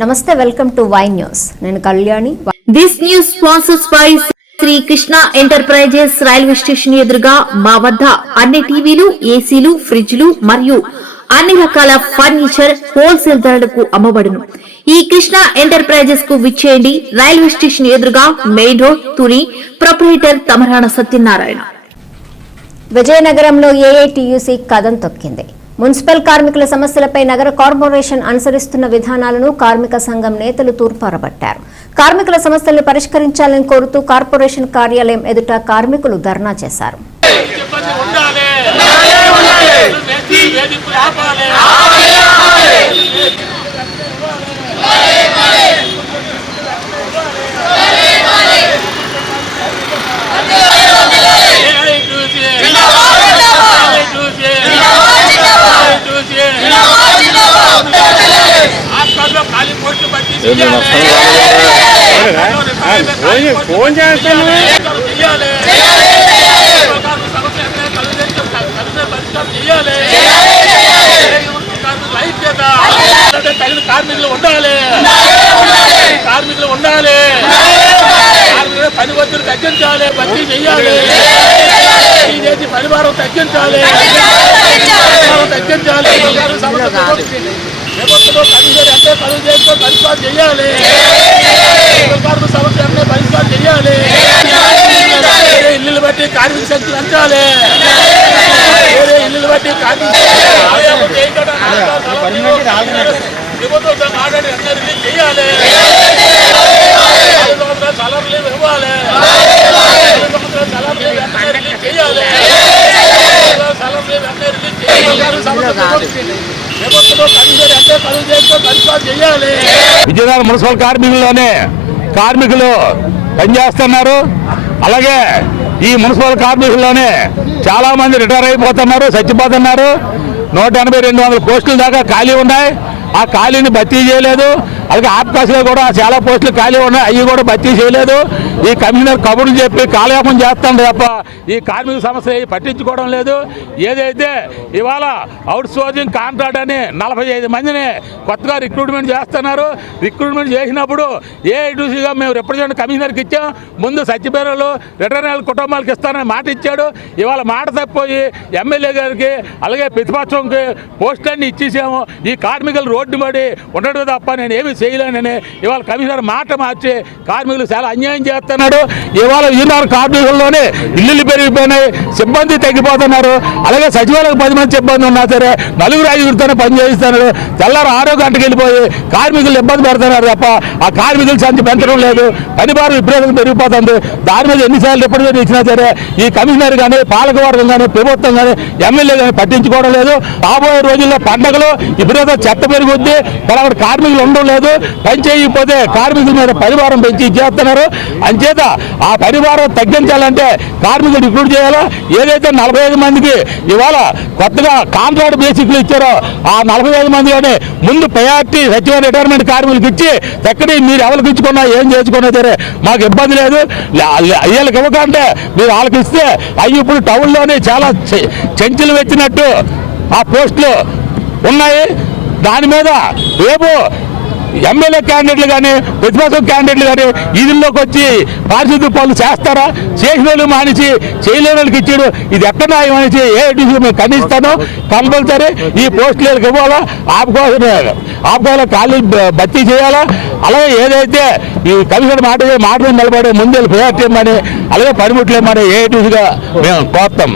నమస్తే, welcome to Y news. నేను Kalyani. This news sponsors by Shri Krishna enterprises. Railway station ఎదురుగా మా వద్ద అన్ని టీవీలు, ఏసీలు, ఫ్రిడ్జ్లు మరియు అన్ని రకాల ఫర్నిచర్ హోల్సేల్ ధరలకు అమ్మబడును. ఈ కృష్ణ ఎంటర్ప్రైజెస్ కు విచ్చేయండి. రైల్వే స్టేషన్ ఎదురుగా, main road, Tuni. Proprietor Tamarana Satyanarayana. విజయనగరంలో ఏఐటీయూసీ కదం తొక్కింది. మున్సిపల్ కార్మికుల సమస్యలపై నగర కార్పొరేషన్ అనుసరిస్తున్న విధానాలను కార్మిక సంఘం నేతలు తూర్పారబట్టారు. కార్మికుల సమస్యలను పరిష్కరించాలని కోరుతూ కార్పొరేషన్ కార్యాలయం ఎదుట కార్మికులు ధర్నా చేశారు. ఫోన్ చేస్తాను. కార్మికులు ఉండాలి, కార్మికులు ఉండాలి, పని ఒత్తిడి తగ్గించాలి, భర్తీ చెయ్యాలి, పరివారం తగ్గించాలి, తగ్గించాలి. ప్రభుత్వంలో కనీసం అంటే పనులు చేస్తూ పరిష్కారం చేయాలి, సమస్య అంటే పరిష్కారం చేయాలి. ఇల్లులు బట్టి కార్మిక శక్తి పెంచాలి, ఇల్లులు బట్టి కార్మిక ప్రభుత్వం మాట్లాడి అన్నీ రిలీజ్ చేయాలి, సలహాలు ఇవ్వాలి, సలహాలు రిలీజ్ చేయాలి, సలహాలు రిలీజ్ చేయాలి. విజయనగరం మున్సిపల్ కార్మికుల్లోనే కార్మికులు పనిచేస్తున్నారు. అలాగే ఈ మున్సిపల్ కార్మికుల్లోనే చాలా మంది రిటైర్ అయిపోతున్నారు, చచ్చిపోతున్నారు. 180-200 పోస్టుల దాకా ఖాళీ ఉన్నాయి. ఆ ఖాళీని భర్తీ చేయలేదు. అలాగే ఆప్కాస్లో కూడా చాలా పోస్టులు ఖాళీ ఉన్నాయి, అవి కూడా భర్తీ చేయలేదు. ఈ కమిషనర్ కబుర్లు చెప్పి కాలయాపం చేస్తాడు తప్ప ఈ కార్మిక సమస్య పట్టించుకోవడం లేదు. ఏదైతే ఇవాళ అవుట్ సోర్సింగ్ కాంట్రాక్ట్ అని 45 మందిని కొత్తగా రిక్రూట్మెంట్ చేస్తున్నారు. రిక్రూట్మెంట్ చేసినప్పుడు ఏఐటీసీగా మేము రిప్రజెంట్ కమిషనర్కి ఇచ్చాం. ముందు సత్యపేరలు రిటైర్ కుటుంబాలకు ఇస్తానని మాట ఇచ్చాడు. ఇవాళ మాట తప్పిపోయి ఎమ్మెల్యే గారికి అలాగే ప్రతిపక్షంకి పోస్టులన్నీ ఇచ్చేసాము. ఈ కార్మికులు రోడ్డు పడి ఉండడం తప్ప నేను ఏమి చేయలేనని ఇవాళ కమిషనర్ మాట మార్చి కార్మికులు చాలా అన్యాయం చేస్తున్నాడు. ఇవాళ ఈనాడు కార్మికుల్లోనే ఇల్లులు పెరిగిపోయినాయి, సిబ్బంది తగ్గిపోతున్నారు. అలాగే సచివాలయం 10 మంది సిబ్బంది ఉన్నా సరే 4-5తోనే పని చేయిస్తున్నారు. తెల్లారు 6 గంటలకు వెళ్ళిపోయి కార్మికులు ఇబ్బంది పెడుతున్నారు తప్ప ఆ కార్మికులు సంఖ్య పెంచడం లేదు. పని భారం విపరీతంగా పెరిగిపోతుంది. దాని మీద ఎన్నిసార్లు రిప్రజెంట్ ఇచ్చినా సరే ఈ కమిషనర్ కానీ, పాలకవర్గం కానీ, ప్రభుత్వం కానీ, ఎమ్మెల్యే కానీ పట్టించుకోవడం లేదు. రాబోయే రోజుల్లో పండుగలు విపరీతం చెత్త పెరుగుద్ది, అక్కడ కార్మికులు ఉండడం లేదు. పని చేయకపోతే కార్మికుల మీద పరివారం పెంచి చేస్తున్నారు. అంచేత ఆ పరివారం తగ్గించాలంటే కార్మికులు రిక్రూట్ చేయాలా. ఏదైతే 45 మందికి ఇవాళ కొత్తగా కాంట్రాక్ట్ బేసిక్లు ఇచ్చారో ఆ 45 మందిలోనే ముందు ప్రయారిటీ సచివ రిటైర్మెంట్ కార్మికులకు ఇచ్చి ఎక్కడి మీరు ఎవరికి ఇచ్చుకున్నా ఏం చేసుకున్నా సరే మాకు ఇబ్బంది లేదు. వీళ్ళకి ఇవ్వకంటే మీరు వాళ్ళకి ఇస్తే అవి ఇప్పుడు టౌన్లోనే చాలా చెంచులు వచ్చినట్టు ఆ పోస్టులు ఉన్నాయి. దాని మీద రేపు ఎమ్మెల్యే క్యాండిడేట్లు కానీ, ప్రతిపక్షం క్యాండిడేట్లు కానీ వీధుల్లోకి వచ్చి పారిశుద్ధ్య పనులు చేస్తారా? చేసిన వాళ్ళు మానేసి చేయలేని వాళ్ళకి ఇచ్చాడు. ఇది ఎక్కడ న్యాయం అనేసి ఏఐటీసీ మేము ఖండిస్తాను. కంపల్సరీ ఈ పోస్టులకు ఇవ్వాలా, ఆపుకోవాలా, ఖాళీ భర్తీ చేయాలా. అలాగే ఏదైతే ఈ కమిషన్ మాట నిలబడే ముందు ప్రయారిటీ ఇవ్వమని అలాగే పనిముట్లు ఇవ్వమని ఏఐటీసీగా మేము కోరుతాం.